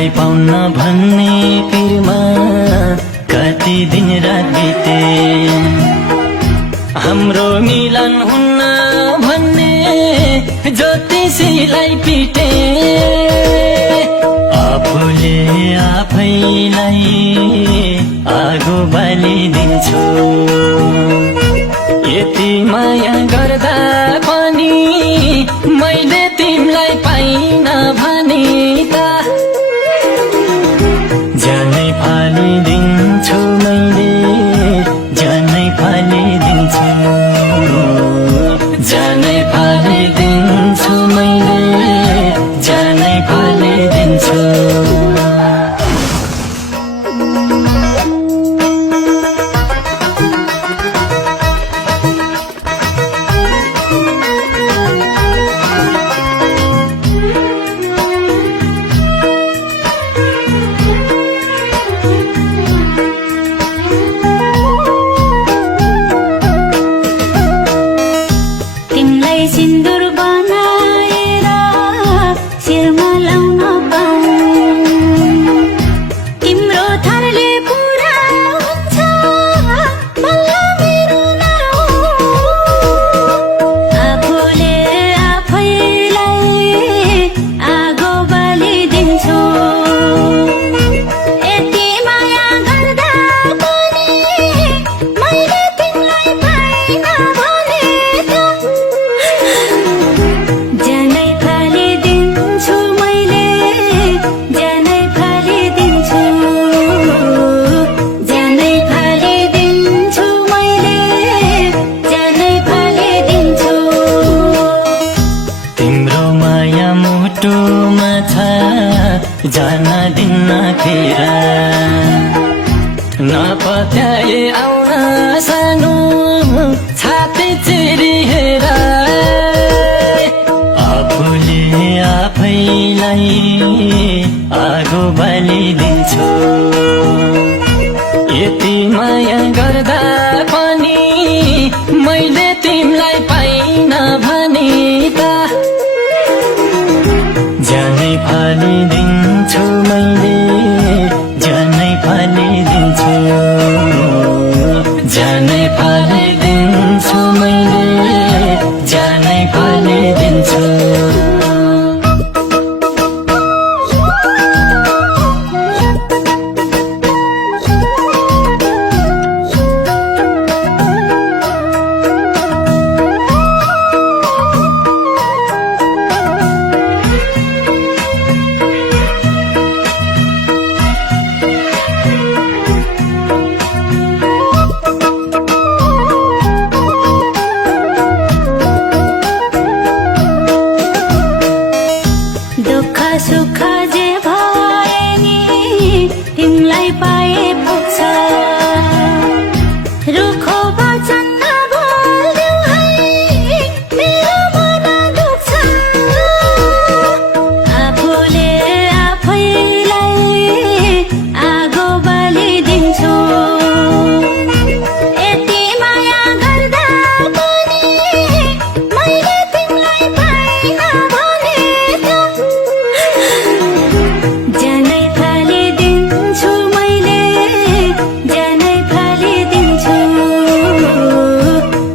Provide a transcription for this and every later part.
तिमीलाई पाउन भन्ने पिरमा कति दिन रात बिते। हाम्रो मिलन हुन्न भन्ने ज्योतिषीलाई पिटे। आफूले आफैलाई आगो बालिदिन्छु। यति माया गर्दा पनि मैले तिमीलाई पाइन भने त जानै फालिदिन्छु मैले, जानै फालिदिन्छु, जानै फालिदिन्छु मैले, जानै फालिदिन्छु। सिन्दूर बनाएर शिरमा लाउन पाऊँ। तिम्रो थरले पुरा हुन्छ बल्ल मेरो नाउँ। आफूले आफैलाई आगो बालिदिन्छु। यति माया गर्दा पनि मैले तिमीलाई पाइन भने त जानै फालिदिन्छु मैले, जानै फालिदिन्छु, जानै फालिदिन्छु मैले, जानै फालिदिन्छु। तिम्रो माया मुटुमा छ जान दिन्न फेर। नपत्याए आउन सानो छाती चिरिएर। आफूले आफैलाई आगो बालिदिन्छु। यति माया गर्दा पनि मैले तिमीलाई पाइन भने त जानै फालिदिन्छु मैले, जानै फालिदिन्छु, जानै फालिदिन्छु मैले, जानै फालिदिन्छु। दुःख सुख जे भए नि तिमीलाई पाए पुग्छ। रुखो वचन नबोल्देऊ है मेरो मन दुख्छ। आफूले आफैलाई आगो बालिदिन्छु। यति माया गर्दा पनि मैले तिमीलाई पाइन भने त जानै फालिदिन्छु मैले, जानै फालिदिन्छु,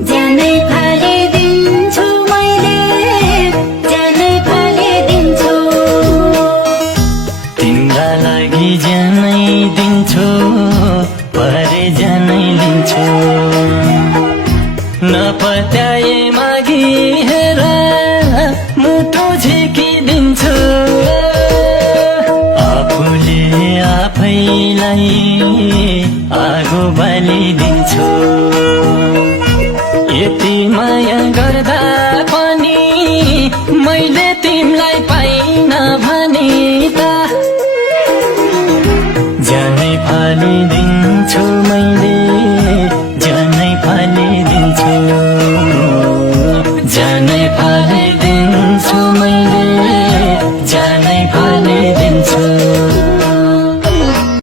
जानै फालिदिन्छु मैले, जानै फालिदिन्छु। तिम्रा लागि जानै दिन्छु, परे जानै लिन्छु। नपत्याए मागी हेर मुटु झिकिदिन्छु। आफूले आफैलाई आगो बालिदिन्छु। यति माया गर्दा